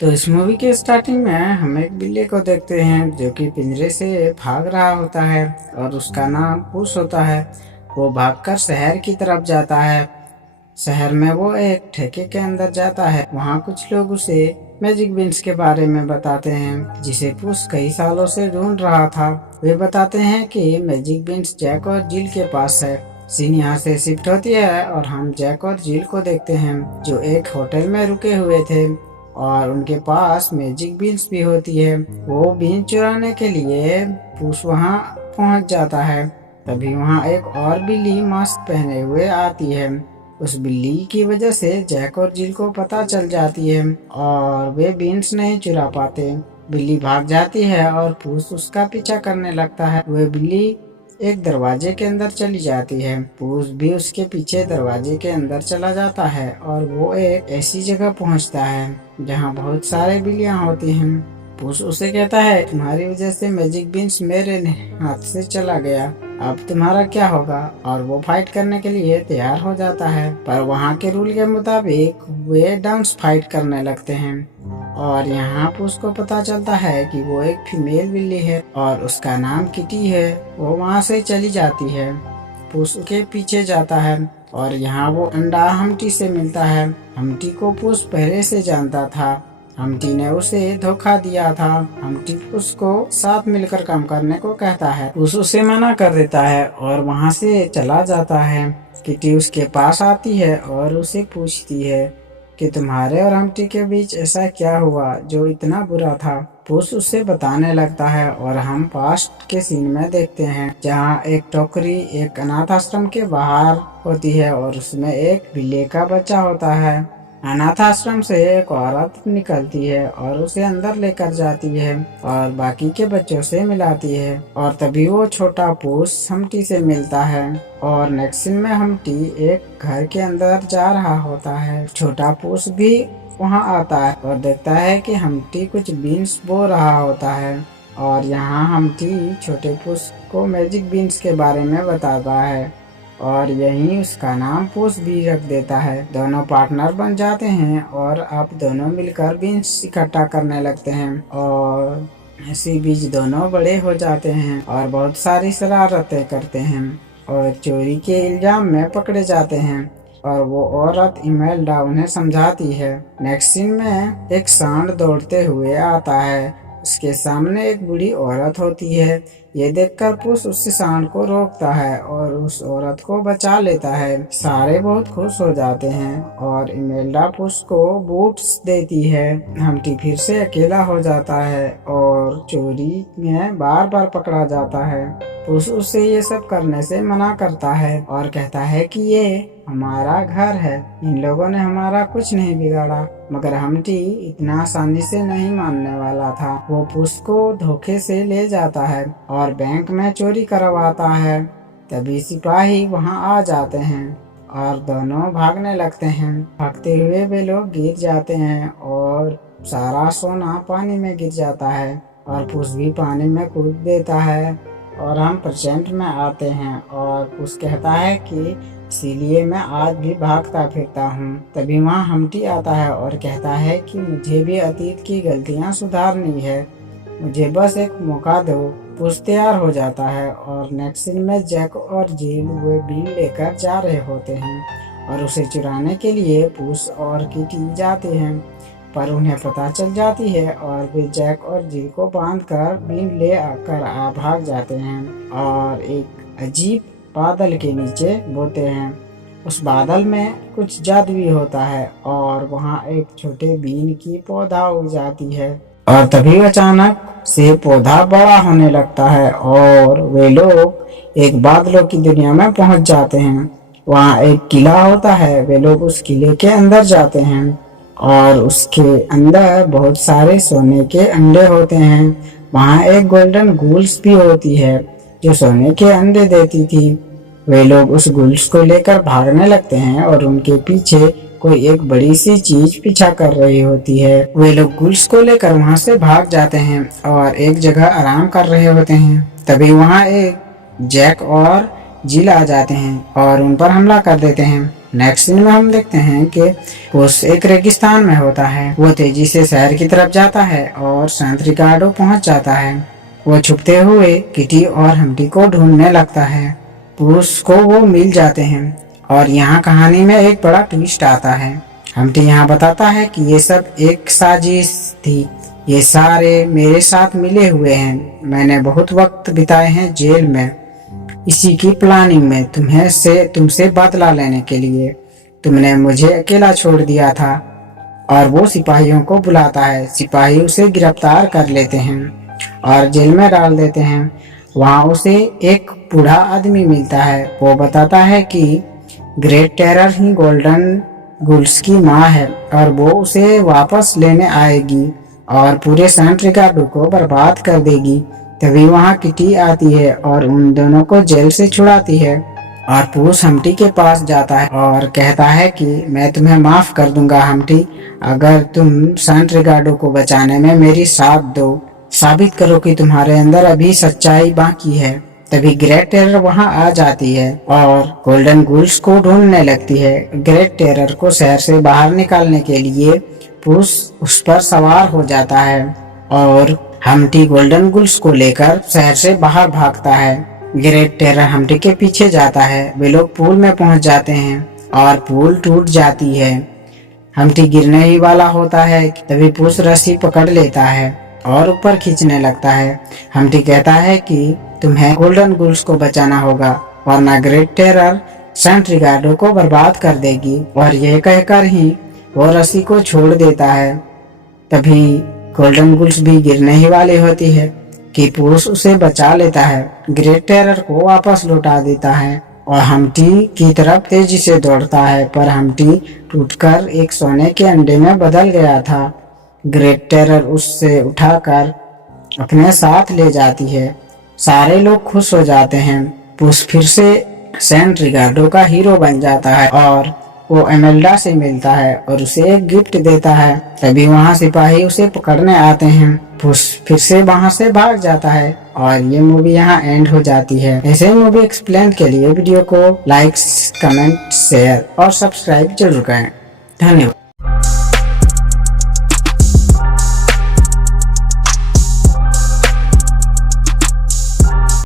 तो इस मूवी के स्टार्टिंग में हम एक बिल्ली को देखते हैं जो कि पिंजरे से भाग रहा होता है और उसका नाम पुश होता है। वो भागकर शहर की तरफ जाता है। शहर में वो एक ठेके के अंदर जाता है। वहाँ कुछ लोग उसे मैजिक बीन्स के बारे में बताते हैं जिसे पुश कई सालों से ढूंढ रहा था। वे बताते हैं कि मैजिक बीन्स जैक और जिल के पास है। सीन यहाँ से शिफ्ट होती है और हम जैक और जिल को देखते हैं जो एक होटल में रुके हुए थे और उनके पास मैजिक बीन्स भी होती है। वो बीन चुराने के लिए पुश वहाँ पहुँच जाता है। तभी वहाँ एक और बिल्ली मास्क पहने हुए आती है। उस बिल्ली की वजह से जैक और जिल को पता चल जाती है और वे बीन्स नहीं चुरा पाते। बिल्ली भाग जाती है और पुश उसका पीछा करने लगता है। वह बिल्ली एक दरवाजे के अंदर चली जाती है। पुश भी उसके पीछे दरवाजे के अंदर चला जाता है और वो एक ऐसी जगह पहुंचता है जहां बहुत सारे बिल्लियां होती हैं। पुश उसे कहता है, तुम्हारी वजह से मैजिक बीन्स मेरे हाथ से चला गया, अब तुम्हारा क्या होगा। और वो फाइट करने के लिए तैयार हो जाता है, पर वहाँ के रूल के मुताबिक वे डांस फाइट करने लगते हैं और यहाँ पुश को पता चलता है कि वो एक फीमेल बिल्ली है और उसका नाम किटी है। वो वहाँ से चली जाती है। पुश के पीछे जाता है और यहाँ वो अंडा हमटी से मिलता है। हमटी को पुश पहले से जानता था। हमटी ने उसे धोखा दिया था। हमटी उसको साथ मिलकर काम करने को कहता है। उसे मना कर देता है और वहाँ से चला जाता है। किटी उसके पास आती है और उसे पूछती है कि तुम्हारे और हमटी के बीच ऐसा क्या हुआ जो इतना बुरा था। पुश उसे बताने लगता है और हम पास्ट के सीन में देखते हैं जहाँ एक टोकरी एक अनाथ आश्रम के बाहर होती है और उसमें एक बिल्ली का बच्चा होता है। अनाथ आश्रम से एक औरत निकलती है और उसे अंदर लेकर जाती है और बाकी के बच्चों से मिलाती है और तभी वो छोटा पुश हमटी से मिलता है। और नेक्स्ट सीन में हमटी एक घर के अंदर जा रहा होता है। छोटा पुश भी वहाँ आता है और देखता है कि हमटी कुछ बीन्स बो रहा होता है और यहाँ हमटी छोटे पुश को मैजिक बीन्स के बारे में बताता है और यही उसका नाम पुश भी रख देता है। दोनों पार्टनर बन जाते हैं और अब दोनों मिलकर बीन्स इकट्ठा करने लगते हैं और इसी बीच दोनों बड़े हो जाते हैं और बहुत सारी शरारतें करते हैं और चोरी के इल्जाम में पकड़े जाते हैं और वो औरत इमेल्डा उन्हें समझाती है। नेक्स्ट सीन में एक सांड दौड़ते हुए आता है। उसके सामने एक बूढ़ी औरत होती है। ये देखकर पुश उस सांड को रोकता है और उस औरत को बचा लेता है। सारे बहुत खुश हो जाते हैं और इमेल्डा पुश को बूट्स देती है। हमटी फिर से अकेला हो जाता है और चोरी में बार बार पकड़ा जाता है। पुश उसे ये सब करने से मना करता है और कहता है कि ये हमारा घर है, इन लोगों ने हमारा कुछ नहीं बिगाड़ा। मगर हमटी इतना आसानी से नहीं मानने वाला था। वो पुश को धोखे से ले जाता है और बैंक में चोरी करवाता है। तभी सिपाही वहां आ जाते हैं और दोनों भागने लगते हैं। भागते हुए वे लोग गिर जाते हैं और सारा सोना पानी में गिर जाता है और पुश भी पानी में कूद देता है और हम प्रेजेंट में आते हैं और पुश कहता है कि इसीलिए मैं आज भी भागता फिरता हूँ। तभी वहाँ हमटी आता है और कहता है कि मुझे भी अतीत की गलतियाँ सुधारनी है, मुझे बस एक मौका दो। पुश तैयार हो जाता है और नेक्स्ट सीन में जैक और जिल वे बीन लेकर जा रहे होते हैं और उसे चुराने के लिए पुश और किटी जाते हैं, पर उन्हें पता चल जाती है और वे जैक और जिल को बांधकर बीन ले आकर भाग जाते हैं और एक अजीब बादल के नीचे बोते हैं। उस बादल में कुछ जादुई होता है और वहाँ एक छोटे बीन की पौधा उग जाती है और तभी अचानक से पौधा बड़ा होने लगता है और वे लोग एक बादलों की दुनिया में पहुंच जाते हैं। वहाँ एक किला होता है। वे लोग उस किले के अंदर जाते हैं और उसके अंदर बहुत सारे सोने के अंडे होते हैं। वहाँ एक गोल्डन गूल्स भी होती है जो सोने के अंडे देती थी। वे लोग उस गुल्स को लेकर भागने लगते हैं और उनके पीछे कोई एक बड़ी सी चीज पीछा कर रही होती है। वे लोग गुल्स को लेकर वहां से भाग जाते हैं और एक जगह आराम कर रहे होते हैं। तभी वहां एक जैक और जिल आ जाते हैं और उन पर हमला कर देते हैं। नेक्स्ट सीन में हम देखते हैं कि पुस एक रेगिस्तान में होता है। वो तेजी से शहर की तरफ जाता है और सेंट रिकार्डो पहुंच जाता है। वो छुपते हुए किटी और हम्टी को ढूंढने लगता है। पुस को वो मिल जाते हैं और यहाँ कहानी में एक बड़ा ट्विस्ट आता है। हम्टी यहाँ बताता है कि ये सब एक साजिश थी, ये सारे मेरे साथ मिले हुए हैं। मैंने बहुत वक्त बिताए हैं जेल में इसी की प्लानिंग में, तुमसे बदला लेने के लिए। तुमने मुझे अकेला छोड़ दिया था। और वो सिपाहियों को बुलाता है। सिपाही उसे गिरफ्तार कर लेते हैं और जेल में डाल देते हैं। वहाँ उसे एक बूढ़ा आदमी मिलता है। वो बताता है कि ग्रेट टेरर ही गोल्डन गुल्स की माँ है और वो उसे वापस लेने आएगी और पूरे सेंट रिकार्डो को बर्बाद कर देगी। तभी वहाँ किटी आती है और उन दोनों को जेल से छुड़ाती है। और पुस हम्टी के पास जाता है और कहता है कि मैं तुम्हें माफ कर दूंगा हम्टी, अगर तुम सेंट रिकार्डो को बचाने में मेरी साथ दो। साबित करो कि तुम्हारे अंदर अभी सच्चाई बाकी है। तभी ग्रेट टेरर वहां आ जाती है और गोल्डन गुल्स को ढूंढने लगती है। ग्रेट टेरर को शहर से बाहर निकालने के लिए पुस उस पर सवार हो जाता है और हम्टी गोल्डन गुल्स को लेकर शहर से बाहर भागता है। ग्रेट टेरर हम्टी के पीछे जाता है। वे लोग पूल में पहुंच जाते हैं और पूल टूट जाती है। हम्टी गिरने ही वाला होता है, तभी पुस रस्सी पकड़ लेता है और ऊपर खींचने लगता है। हम्टी कहता है कि तुम्हें गोल्डन गुल्स को बचाना होगा वरना ग्रेट टेरर सेंट रिकार्डो को बर्बाद कर देगी। और यह कहकर ही वो रस्सी को छोड़ देता है। तभी गोल्डन गुल्स भी गिरने ही वाली होती है कि पुस उसे बचा लेता है, ग्रेट टेरर को वापस लौटा देता है और हम्टी की तरफ तेजी से दौड़ता है। पर हम्टी टूटकर एक सोने के अंडे में बदल गया था। ग्रेट टेरर उससे उठाकर अपने साथ ले जाती है। सारे लोग खुश हो जाते हैं। पुस फिर से सेंट रिकार्डो का हीरो बन जाता है और वो एमेल्डा से मिलता है और उसे एक गिफ्ट देता है। तभी वहाँ सिपाही उसे पकड़ने आते हैं। पुस फिर से वहाँ से भाग जाता है और ये मूवी यहाँ एंड हो जाती है। ऐसे मूवी एक्सप्लेन के लिए वीडियो को लाइक, कमेंट, शेयर और सब्सक्राइब जरूर करें। धन्यवाद।